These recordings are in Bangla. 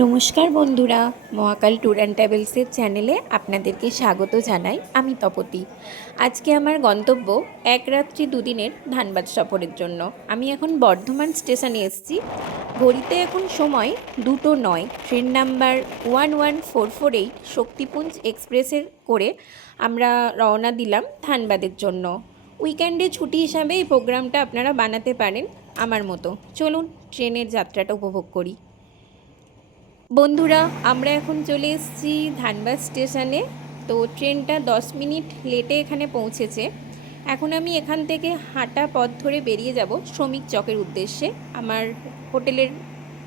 নমস্কার বন্ধুরা, মহাকাল ট্যুর অ্যান্ড ট্রাভেলসের চ্যানেলে আপনাদেরকে স্বাগত জানাই। আমি তপতি। আজকে আমার গন্তব্য এক রাত্রি দুদিনের ধানবাদ সফরের জন্য। আমি এখন বর্ধমান স্টেশনে এসেছি। ঘড়িতে এখন সময় 2:09। ট্রেন নাম্বার 11448 শক্তিপুঞ্জ এক্সপ্রেসের করে আমরা রওনা দিলাম ধানবাদের জন্য। উইকেন্ডে ছুটি হিসাবে এই প্রোগ্রামটা আপনারা বানাতে পারেন আমার মতো। চলুন ট্রেনের যাত্রাটা উপভোগ করি। বন্ধুরা, আমরা এখন চলে এসেছি ধানবাদ স্টেশনে। তো ট্রেনটা 10 মিনিট লেটে এখানে পৌঁছেছে। এখন আমি এখান থেকে হাঁটা পথ ধরে বেরিয়ে যাব শ্রমিক চকের উদ্দেশ্যে আমার হোটেলের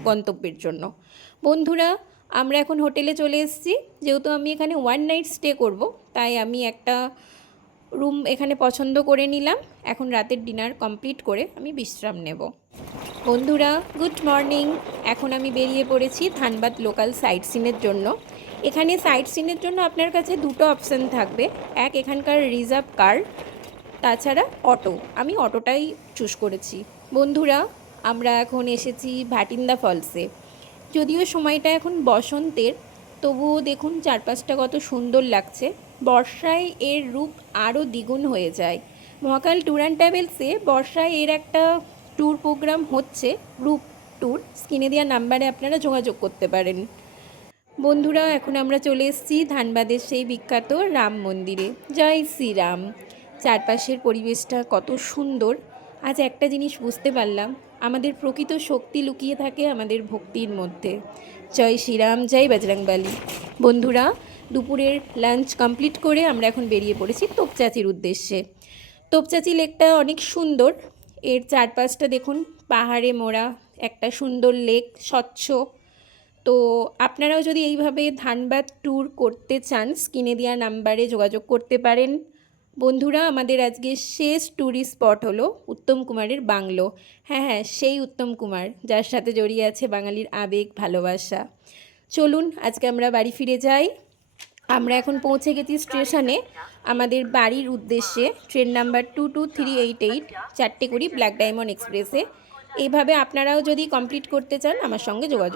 গন্তব্যের জন্য। বন্ধুরা, আমরা এখন হোটেলে চলে এসেছি। যেহেতু আমি এখানে 1 নাইট স্টে করব, তাই আমি একটা রুম এখানে পছন্দ করে নিলাম। এখন রাতের ডিনার কমপ্লিট করে আমি বিশ্রাম নেব। বন্ধুরা, গুড মর্নিং। এখন আমি বেরিয়ে পড়েছি ধানবাদ লোকাল সাইট সিনের জন্য। এখানে সাইট সিনের জন্য আপনার কাছে দুটো অপশান থাকবে। এক, এখানকার রিজার্ভ কার, তাছাড়া অটো। আমি অটোটাই চুজ করেছি। বন্ধুরা, আমরা এখন এসেছি ভাটিন্দা ফলসে। যদিও সময়টা এখন বসন্তের, তবুও দেখুন চারপাশটা কত সুন্দর লাগছে। বর্ষায় এর রূপ আরও দ্বিগুণ হয়ে যায়। মহাকাল ট্যুর অ্যান্ড ট্রাভেলসে বর্ষায় এর একটা ট্যুর প্রোগ্রাম হচ্ছে, গ্রুপ ট্যুর। স্ক্রিনে দেওয়া নাম্বারে আপনারা যোগাযোগ করতে পারেন। বন্ধুরা, এখন আমরা চলে এসেছি ধানবাদের সেই বিখ্যাত রাম মন্দিরে। জয় শ্রীরাম। চারপাশের পরিবেশটা কত সুন্দর। আজ একটা জিনিস বুঝতে পারলাম, আমাদের প্রকৃত শক্তি লুকিয়ে থাকে আমাদের ভক্তির মধ্যে। জয় শ্রীরাম, জয় বজরংবলী। বন্ধুরা, দুপুরের লাঞ্চ কমপ্লিট করে আমরা এখন বেরিয়ে পড়েছি তোপচাচির উদ্দেশ্যে। তোপচাচি লেকটা অনেক সুন্দর। এর চারপাশটা দেখুন, পাহাড়ে মোড়া একটা সুন্দর লেক, স্বচ্ছ। তো আপনারাও যদি এইভাবে ধানবাদ ট্যুর করতে চান, স্ক্রিনে দেওয়া নাম্বারে যোগাযোগ করতে পারেন। বন্ধুরা, আমাদের আজকে শেষ ট্যুরিস্ট স্পট হলো উত্তম কুমারের বাংলো। হ্যাঁ, সেই উত্তম কুমার যার সাথে জড়িয়ে আছে বাঙালির আবেগ, ভালোবাসা। চলুন আজকে আমরা বাড়ি ফিরে যাই। আমরা এখন পৌঁছে গেছি স্টেশনে আমাদের বাড়ির উদ্দেশ্যে। ট্রেন নাম্বার 22388 4টে কুড়ি ব্ল্যাক ডায়মন্ড এক্সপ্রেসে। এইভাবে আপনারাও যদি কমপ্লিট করতে চান আমার সঙ্গে যোগাযোগ